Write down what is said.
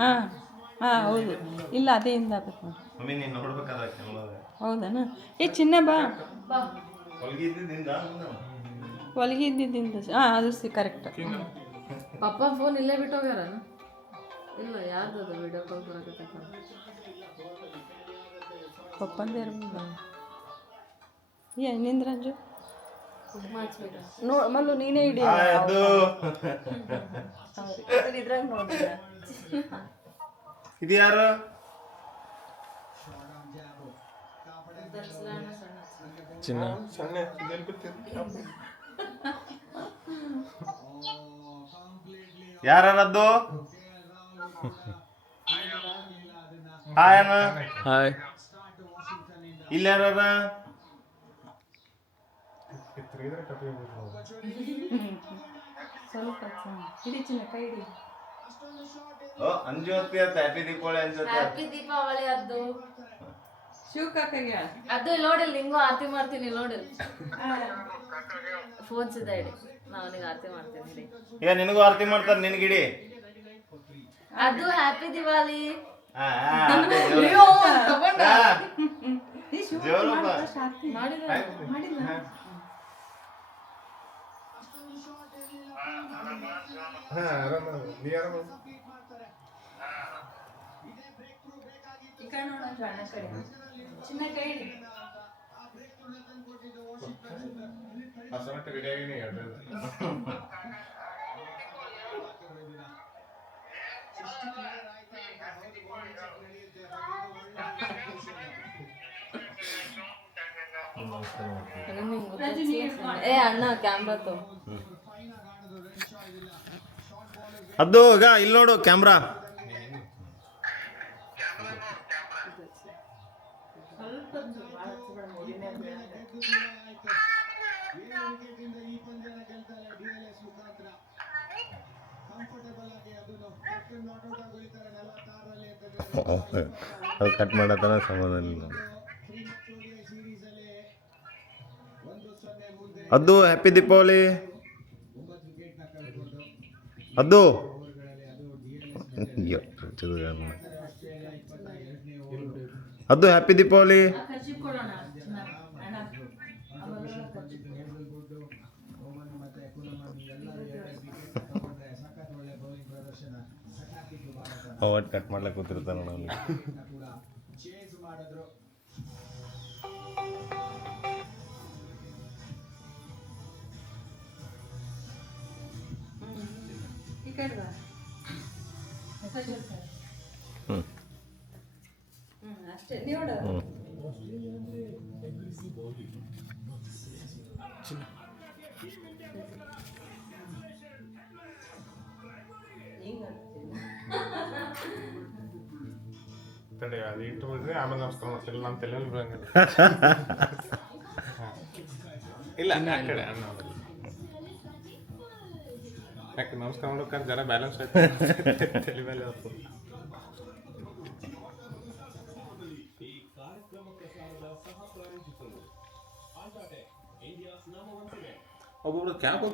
ಹಾಂ ಹಾಂ ಹೌದು ಇಲ್ಲ ಅದೇ ಇಂದ ಆಗ್ಬೇಕು ಹೌದಾ ಏ ಚಿನ್ನ ಬಾ ಹೊಲಿಗೆ ಇದ್ದಿದ್ದಿಂದ ಹಾಂ ಅದು ಕರೆಕ್ಟ್. ಪಪ್ಪ ಫೋನ್ ಇಲ್ಲೇ ಬಿಟ್ಟು ಹೋಗ್ಯಾರ ಇಲ್ಲ ಯಾರ್ದು ಅದು ವಿಡಿಯೋ ಕಾಲ್ ಬರಕತ್ತ ಪಪ್ಪಂದೇ ಇರ್ಬೋದು ನಿಂದ್ರಂಜು ಮಲ್ಲು ನೀನೇ ಇಡಿ ಇದ್ರಾಗ ನೋಡಿ ಇದು ಯಾರು ಚಿನ್ನ ಸಣ್ಣ ಯಾರದ್ದು ಹಾಯ್ ಅಣ್ಣ ಹಾಯ್ ಇಲ್ಲಿ ಯಾರ ಸ್ವಲ್ಪ ಹಿಡಿ ಚಿನ್ನ ಕೈ ಹಿಡಿ. ಅಂಜು ಹೊತ್ತಿ ಅಂತ ಹ್ಯಾಪಿ ದೀಪಾವಳಿ ಅನ್ಸುತ್ತೆ. ಹ್ಯಾಪಿ ದೀಪಾವಳಿ ಅದು ಶಿವಕಾಕಗೆ ಅದು ನೋಡಿಲ್ ನಿಂಗೂ ಆರತಿ ಮಾಡ್ತೀನಿ ನೋಡಿಲ್ ಫೋನ್ ಸಿದ್ದ ಇಡಿ ನಾ ಅವನಿಗೆ ಆರತಿ ಮಾಡ್ತೀನಿ ಇಡಿ. ಈಗ ನಿನಗೂ ಆರತಿ ಮಾಡ್ತಾರೆ ನಿನಗಿಡಿ. ಅದು ಹ್ಯಾಪಿ ದಿವಾಲಿ ಚಿನ್ನ ಕೈ ಹಿಡಿ. ಏ ಅಣ್ಣ ಕ್ಯಾಮ್ರಾ ತೋ ಅದು ಈಗ ಇಲ್ಲಿ ನೋಡು ಕ್ಯಾಮ್ರಾ. ಅದು ಕಟ್ ಮಾಡತ್ತಾನ ಸಮಾಧಾನ ಇಲ್ಲ. ಅದು ಹ್ಯಾಪಿ ದೀಪಾವಳಿ ಅದು ಅದು ಹ್ಯಾಪಿ ದೀಪಾವಳಿ. ಅವತ್ತು ಕಟ್ ಮಾಡ್ಲಿಕ್ಕೆ ಕೂತಿರ್ತಾನ ಅವನಿಗೆ. ಅಷ್ಟೇ ನೋಡು ಅದು ಇಟ್ಟು ಬಿಡ್ರಿ ಆಮೇಲೆ ನಮಸ್ಕಾರ ಮಾಡ್ತಿಲ್ಲ ನಮ್ಮ ತಲೆಯಲ್ಲಿ ಬರಂಗಿಲ್ಲ. ಇಲ್ಲ ಆ ಕಡೆ ಯಾಕೆ ನಮಸ್ಕಾರ ಮಾಡೋಕೆ ಜರ ಬ್ಯಾಲೆನ್ಸ್ ಆಯ್ತು ತಲೆ ಮೇಲೆ ಒಬ್ಬೊಬ್ರು ಕ್ಯಾಪ್